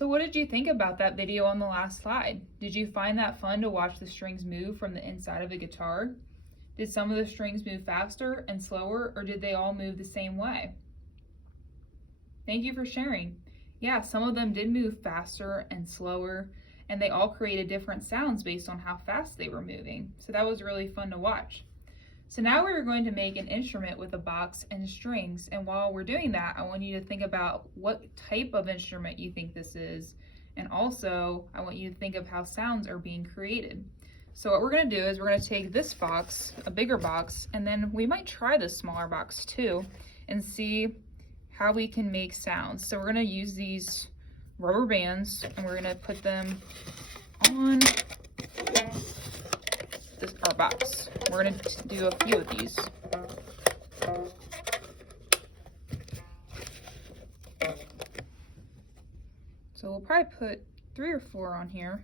So what did you think about that video on the last slide? Did you find that fun to watch the strings move from the inside of the guitar? Did some of the strings move faster and slower, or did they all move the same way? Thank you for sharing. Yeah, some of them did move faster and slower, and they all created different sounds based on how fast they were moving. So that was really fun to watch. So now we're going to make an instrument with a box and strings, and while we're doing that, I want you to think about what type of instrument you think this is, and also I want you to think of how sounds are being created. So what we're going to do is we're going to take this box, a bigger box, and then we might try this smaller box too and see how we can make sounds. So we're going to use these rubber bands and we're going to put them on our box. We're going to do a few of these. So we'll probably put 3 or 4 on here.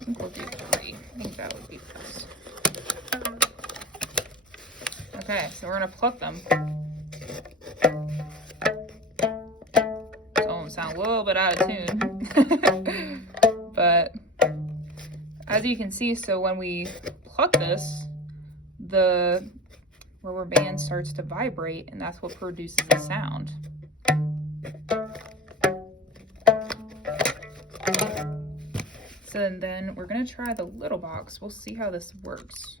I think we'll do 3. I think that would be best. Okay, so we're gonna pluck them. Some of them sound a little bit out of tune. But as you can see, so when we pluck this, the rubber band starts to vibrate, and that's what produces the sound. So then we're gonna try the little box. We'll see how this works.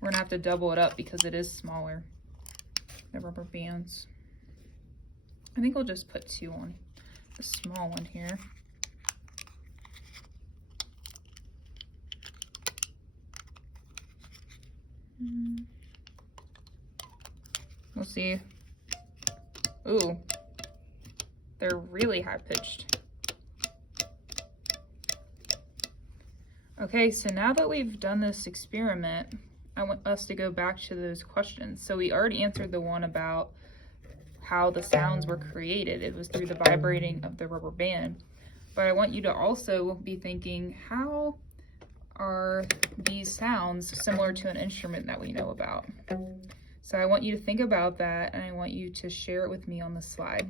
We're gonna have to double it up because it is smaller, the rubber bands. I think we'll just put 2 on the small one here. We'll see. Ooh, they're really high pitched. Okay, so now that we've done this experiment, I want us to go back to those questions. So we already answered the one about how the sounds were created. It was through the vibrating of the rubber band. But I want you to also be thinking, how are these sounds similar to an instrument that we know about? So I want you to think about that, and I want you to share it with me on the slide.